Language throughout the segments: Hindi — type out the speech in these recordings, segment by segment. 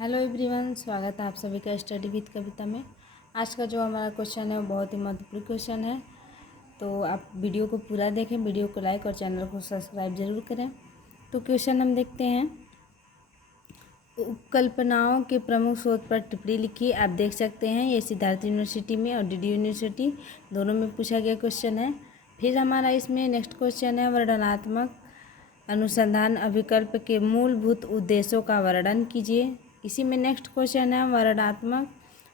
हेलो एवरीवन, स्वागत है आप सभी का स्टडी विद कविता में। आज का जो हमारा क्वेश्चन है वो बहुत ही महत्वपूर्ण क्वेश्चन है, तो आप वीडियो को पूरा देखें, वीडियो को लाइक और चैनल को सब्सक्राइब जरूर करें। तो क्वेश्चन हम देखते हैं, उपकल्पनाओं के प्रमुख स्रोत पर टिप्पणी लिखिए। आप देख सकते हैं ये सिद्धार्थ यूनिवर्सिटी में और डीडी यूनिवर्सिटी दोनों में पूछा गया क्वेश्चन है। फिर हमारा इसमें नेक्स्ट क्वेश्चन है, वर्णनात्मक अनुसंधान अभिकल्प के मूलभूत उद्देश्यों का वर्णन कीजिए। इसी में नेक्स्ट क्वेश्चन है, वर्णनात्मक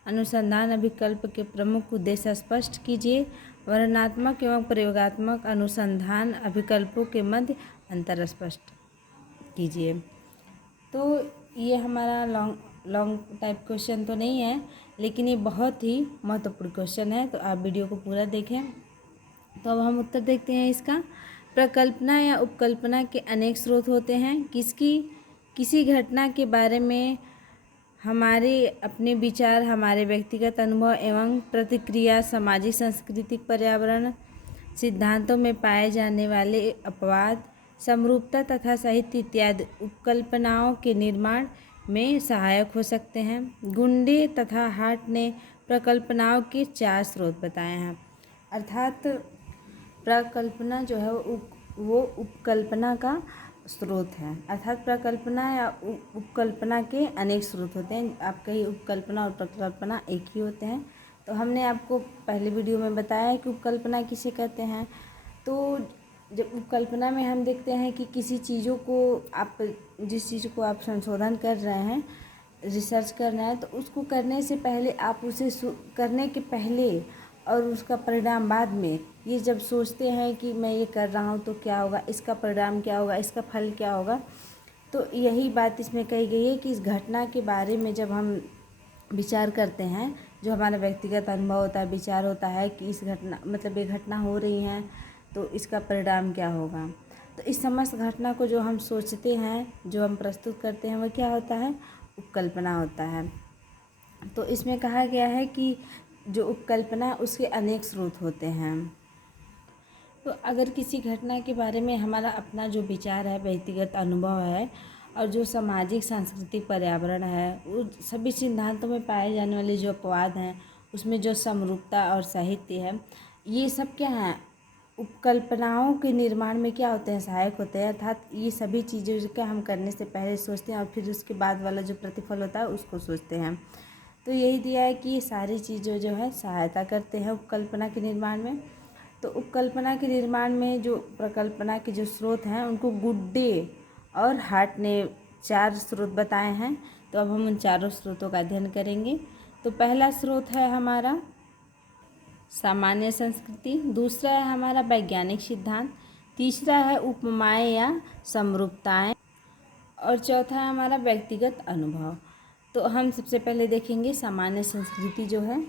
अनुसंधान अभिकल्प के प्रमुख उद्देश्य स्पष्ट कीजिए। वर्णनात्मक एवं प्रयोगात्मक अनुसंधान अभिकल्पों के मध्य अंतर स्पष्ट कीजिए। तो ये हमारा लॉन्ग टाइप क्वेश्चन तो नहीं है, लेकिन ये बहुत ही महत्वपूर्ण क्वेश्चन है, तो आप वीडियो को पूरा देखें। तो अब हम उत्तर देखते हैं इसका। प्रकल्पना या उपकल्पना के अनेक स्रोत होते हैं। किसी घटना के बारे में हमारे अपने विचार, हमारे व्यक्तिगत अनुभव एवं प्रतिक्रिया, सामाजिक, सांस्कृतिक, पर्यावरण सिद्धांतों में पाए जाने वाले अपवाद, समरूपता तथा साहित्य इत्यादि उपकल्पनाओं के निर्माण में सहायक हो सकते हैं। गुंडे तथा हार्ट ने प्रकल्पनाओं के 4 स्रोत बताए हैं। अर्थात प्रकल्पना जो है वो उपकल्पना का स्रोत है। अर्थात प्रकल्पना या उपकल्पना के अनेक स्रोत होते हैं। आपका ही उपकल्पना और प्रकल्पना एक ही होते हैं। तो हमने आपको पहले वीडियो में बताया है कि उपकल्पना किसे कहते हैं। तो जब उपकल्पना में हम देखते हैं कि किसी चीज़ों को आप जिस चीज़ को आप संशोधन कर रहे हैं, रिसर्च कर रहे हैं, तो उसको करने से पहले आप उसे करने के पहले और उसका परिणाम बाद में ये जब सोचते हैं कि मैं ये कर रहा हूँ तो क्या होगा, इसका परिणाम क्या होगा, इसका फल क्या होगा, तो यही बात इसमें कही गई है कि इस घटना के बारे में जब हम विचार करते हैं, जो हमारा व्यक्तिगत अनुभव होता है, विचार होता है कि इस घटना मतलब ये घटना हो रही है तो इसका परिणाम क्या होगा, तो इस समस्त घटना को जो हम सोचते हैं, जो हम प्रस्तुत करते हैं, वह क्या होता है, उपकल्पना होता है। तो इसमें कहा गया है कि जो उपकल्पना उसके अनेक स्रोत होते हैं। तो अगर किसी घटना के बारे में हमारा अपना जो विचार है, व्यक्तिगत अनुभव है और जो सामाजिक, सांस्कृतिक, पर्यावरण है, वो सभी सिद्धांतों में पाए जाने वाले जो अपवाद हैं, उसमें जो समरूपता और साहित्य है, ये सब क्या हैं, उपकल्पनाओं के निर्माण में क्या होते हैं, सहायक होते हैं। अर्थात ये सभी चीज़ें क्या हम करने से पहले सोचते हैं और फिर उसके बाद वाला जो प्रतिफल होता है उसको सोचते हैं। तो यही दिया है कि ये सारी चीज़ें जो है सहायता करते हैं उपकल्पना के निर्माण में। तो उपकल्पना के निर्माण में जो प्रकल्पना के जो स्रोत हैं उनको गुड्डे और हार्ट ने 4 स्रोत बताए हैं। तो अब हम उन चारों स्रोतों का अध्ययन करेंगे। तो पहला स्रोत है हमारा सामान्य संस्कृति, दूसरा है हमारा वैज्ञानिक सिद्धांत, तीसरा है उपमाएं या समरूपताएं, और चौथा है हमारा व्यक्तिगत अनुभव। तो हम सबसे पहले देखेंगे सामान्य संस्कृति जो है।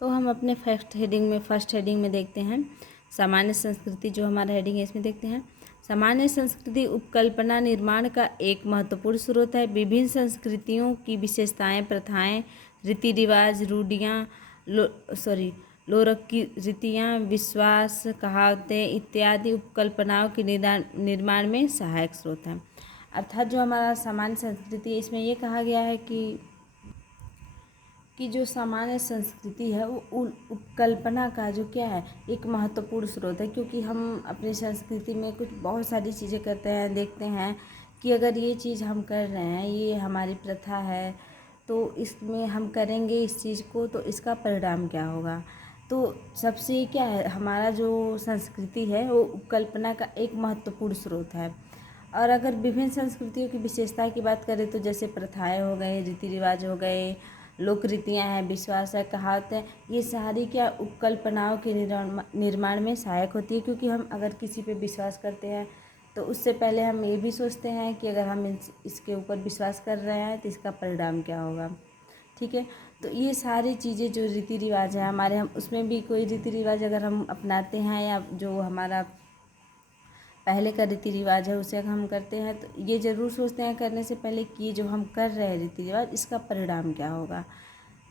तो हम अपने फर्स्ट हेडिंग में देखते हैं सामान्य संस्कृति, जो हमारा हेडिंग है इसमें देखते हैं। सामान्य संस्कृति उपकल्पना निर्माण का एक महत्वपूर्ण स्रोत है। विभिन्न संस्कृतियों की विशेषताएं, प्रथाएं, रीति रिवाज, रूढ़ियाँ, लोरक रीतियाँ, विश्वास, कहावतें इत्यादि उपकल्पनाओं के निर्माण में सहायक स्रोत हैं। अर्थात जो हमारा सामान्य संस्कृति है, इसमें ये कहा गया है कि जो सामान्य संस्कृति है वो उपकल्पना का जो क्या है, एक महत्वपूर्ण स्रोत है। क्योंकि हम अपनी संस्कृति में कुछ बहुत सारी चीज़ें करते हैं, देखते हैं कि अगर ये चीज़ हम कर रहे हैं, ये हमारी प्रथा है, तो इसमें हम करेंगे इस चीज़ को तो इसका परिणाम क्या होगा। तो सबसे क्या है, हमारा जो संस्कृति है वो उपकल्पना का एक महत्वपूर्ण स्रोत है। और अगर विभिन्न संस्कृतियों की विशेषता की बात करें तो जैसे प्रथाएं हो गए, रीति रिवाज हो गए, लोक रीतियाँ हैं, विश्वास है, कहावतें, ये सारी क्या उपकल्पनाओं के निर्माण में सहायक होती है। क्योंकि हम अगर किसी पे विश्वास करते हैं तो उससे पहले हम ये भी सोचते हैं कि अगर हम इसके ऊपर विश्वास कर रहे हैं तो इसका परिणाम क्या होगा। ठीक है, तो ये सारी चीज़ें जो रीति रिवाज है हमारे, हम उसमें भी कोई रीति रिवाज अगर हम अपनाते हैं या जो हमारा पहले का रीति रिवाज है उसे अगर हम करते हैं तो ये ज़रूर सोचते हैं करने से पहले कि ये जो हम कर रहे हैं रीति रिवाज, इसका परिणाम क्या होगा।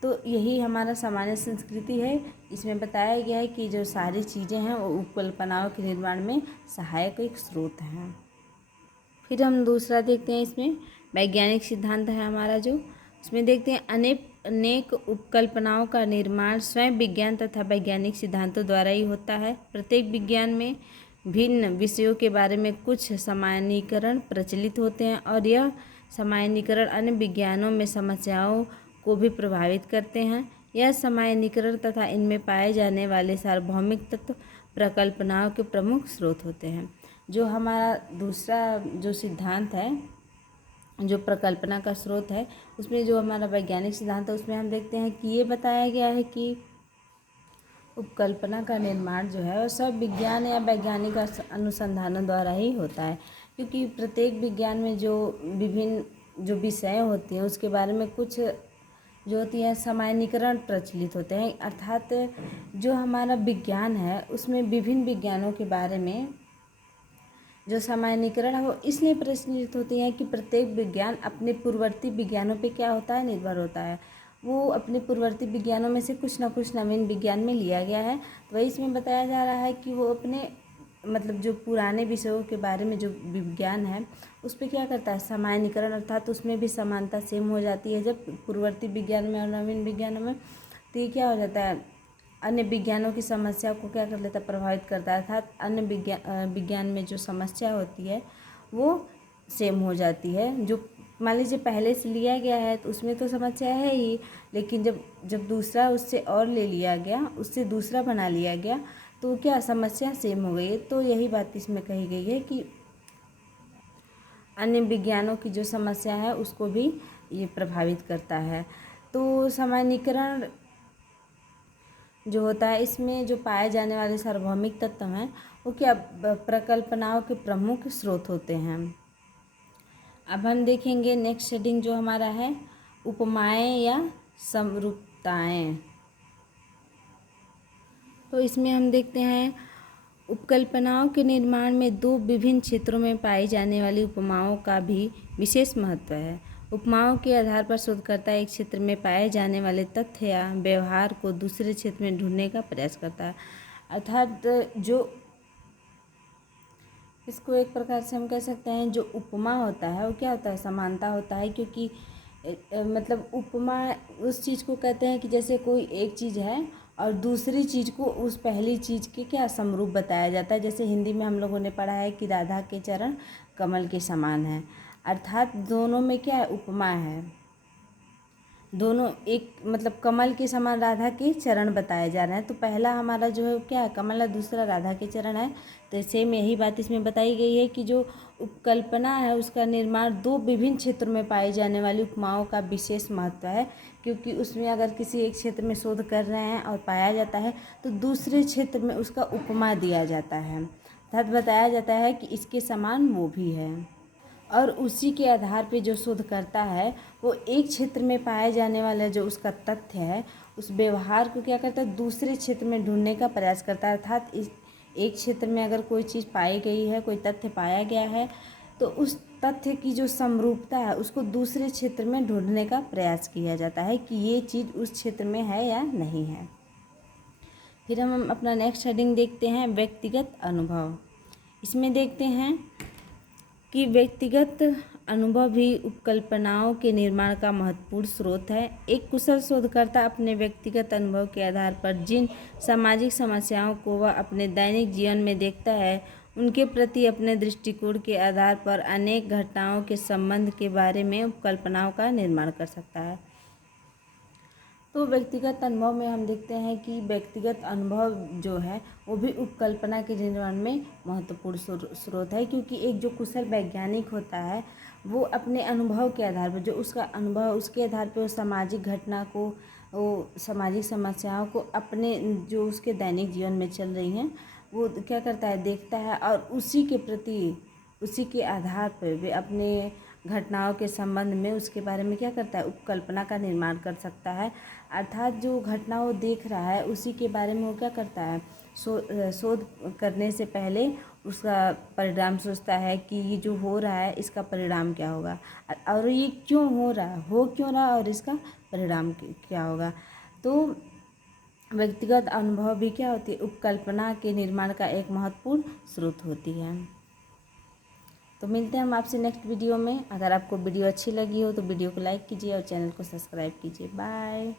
तो यही हमारा सामान्य संस्कृति है। इसमें बताया गया है कि जो सारी चीज़ें हैं वो उपकल्पनाओं के निर्माण में सहायक एक स्रोत हैं। फिर हम दूसरा देखते हैं इसमें वैज्ञानिक सिद्धांत है हमारा जो, उसमें देखते हैं अनेक उपकल्पनाओं का निर्माण स्वयं विज्ञान तथा वैज्ञानिक सिद्धांतों द्वारा ही होता है। प्रत्येक विज्ञान में भिन्न विषयों के बारे में कुछ सामान्यीकरण प्रचलित होते हैं और यह सामान्यीकरण अन्य विज्ञानों में समस्याओं को भी प्रभावित करते हैं। यह सामान्यीकरण तथा इनमें पाए जाने वाले सार्वभौमिक तत्व प्रकल्पनाओं के प्रमुख स्रोत होते हैं। जो हमारा दूसरा जो सिद्धांत है, जो प्रकल्पना का स्रोत है, उसमें जो हमारा वैज्ञानिक सिद्धांत है उसमें हम देखते हैं कि ये बताया गया है कि उपकल्पना का निर्माण जो है वो सब विज्ञान या वैज्ञानिक अनुसंधानों द्वारा ही होता है, क्योंकि प्रत्येक विज्ञान में जो विभिन्न जो विषय होती हैं उसके बारे में कुछ जो होती है सामान्यीकरण प्रचलित होते हैं। अर्थात जो हमारा विज्ञान है उसमें विभिन्न विज्ञानों के बारे में जो सामान्यीकरण है वो इसलिए प्रचलित होती हैं कि प्रत्येक विज्ञान अपने पूर्ववर्ती विज्ञानों पे क्या होता है, निर्भर होता है। वो अपने पूर्ववर्ती विज्ञानों में से कुछ ना कुछ नवीन विज्ञान में लिया गया है। तो वही इसमें बताया जा रहा है कि वो अपने मतलब जो पुराने विषयों के बारे में जो विज्ञान है उस पर क्या करता है, सामान्यीकरण, अर्थात उसमें भी समानता सेम हो जाती है जब पूर्ववर्ती विज्ञान में और नवीन विज्ञानों में। तो ये क्या हो जाता है, अन्य विज्ञानों की समस्या को क्या कर लेता है, प्रभावित करता है। अर्थात अन्य विज्ञान में जो समस्या होती है वो सेम हो जाती है। जो मान लीजिए पहले से लिया गया है तो उसमें तो समस्या है ही, लेकिन जब दूसरा उससे और ले लिया गया, उससे दूसरा बना लिया गया, तो क्या समस्या सेम हो गई है। तो यही बात इसमें कही गई है कि अन्य विज्ञानों की जो समस्या है उसको भी ये प्रभावित करता है। तो सामान्यीकरण जो होता है इसमें जो पाए जाने वाले सार्वभौमिक तत्व हैं वो क्या प्रकल्पनाओं के प्रमुख स्रोत होते हैं। अब हम देखेंगे नेक्स्ट हेडिंग जो हमारा है, उपमाएं या समरूपताएं। तो इसमें हम देखते हैं उपकल्पनाओं के निर्माण में दो विभिन्न क्षेत्रों में पाई जाने वाली उपमाओं का भी विशेष महत्व है। उपमाओं के आधार पर शोधकर्ता एक क्षेत्र में पाए जाने वाले तथ्य या व्यवहार को दूसरे क्षेत्र में ढूंढने का प्रयास करता है। अर्थात जो इसको एक प्रकार से हम कह सकते हैं जो उपमा होता है वो क्या होता है, समानता होता है। क्योंकि मतलब उपमा उस चीज़ को कहते हैं कि जैसे कोई एक चीज़ है और दूसरी चीज़ को उस पहली चीज़ के क्या समरूप बताया जाता है। जैसे हिंदी में हम लोगों ने पढ़ा है कि राधा के चरण कमल के समान है, अर्थात दोनों में क्या है, उपमा है। दोनों एक मतलब कमल के समान राधा के चरण बताए जा रहे हैं। तो पहला हमारा जो है क्या है, कमल है, दूसरा राधा के चरण है। तो सेम यही बात इसमें बताई गई है कि जो उपकल्पना है उसका निर्माण दो विभिन्न क्षेत्रों में पाई जाने वाली उपमाओं का विशेष महत्व है। क्योंकि उसमें अगर किसी एक क्षेत्र में शोध कर रहे हैं और पाया जाता है तो दूसरे क्षेत्र में उसका उपमा दिया जाता है, अर्थात बताया जाता है कि इसके समान वो भी है। और उसी के आधार पे जो शोध करता है वो एक क्षेत्र में पाए जाने वाला जो उसका तथ्य है उस व्यवहार को क्या करता है, दूसरे क्षेत्र में ढूंढने का प्रयास करता है। अर्थात इस एक क्षेत्र में अगर कोई चीज़ पाई गई है, कोई तथ्य पाया गया है, तो उस तथ्य की जो समरूपता है उसको दूसरे क्षेत्र में ढूंढने का प्रयास किया जाता है कि ये चीज़ उस क्षेत्र में है या नहीं है। फिर हम अपना नेक्स्ट हेडिंग देखते हैं, व्यक्तिगत अनुभव। इसमें देखते हैं कि व्यक्तिगत अनुभव भी उपकल्पनाओं के निर्माण का महत्वपूर्ण स्रोत है। एक कुशल शोधकर्ता अपने व्यक्तिगत अनुभव के आधार पर जिन सामाजिक समस्याओं को वह अपने दैनिक जीवन में देखता है उनके प्रति अपने दृष्टिकोण के आधार पर अनेक घटनाओं के संबंध के बारे में उपकल्पनाओं का निर्माण कर सकता है। तो व्यक्तिगत अनुभव में हम देखते हैं कि व्यक्तिगत अनुभव जो है वो भी उपकल्पना के निर्माण में महत्वपूर्ण स्रोत है। क्योंकि एक जो कुशल वैज्ञानिक होता है वो अपने अनुभव के आधार पर, जो उसका अनुभव उसके आधार पर वो सामाजिक घटना को, वो सामाजिक समस्याओं को अपने जो उसके दैनिक जीवन में चल रही हैं वो क्या करता है, देखता है और उसी के प्रति, उसी के आधार पर वे अपने घटनाओं के संबंध में उसके बारे में क्या करता है, उपकल्पना का निर्माण कर सकता है। अर्थात जो घटना वो देख रहा है उसी के बारे में वो क्या करता है, शोध करने से पहले उसका परिणाम सोचता है कि ये जो हो रहा है इसका परिणाम क्या होगा और ये क्यों हो रहा है, हो क्यों रहा और इसका परिणाम क्या होगा। तो व्यक्तिगत अनुभव भी क्या होती है, उपकल्पना के निर्माण का एक महत्वपूर्ण स्रोत होती है। तो मिलते हैं हम आपसे नेक्स्ट वीडियो में। अगर आपको वीडियो अच्छी लगी हो तो वीडियो को लाइक कीजिए और चैनल को सब्सक्राइब कीजिए। बाय।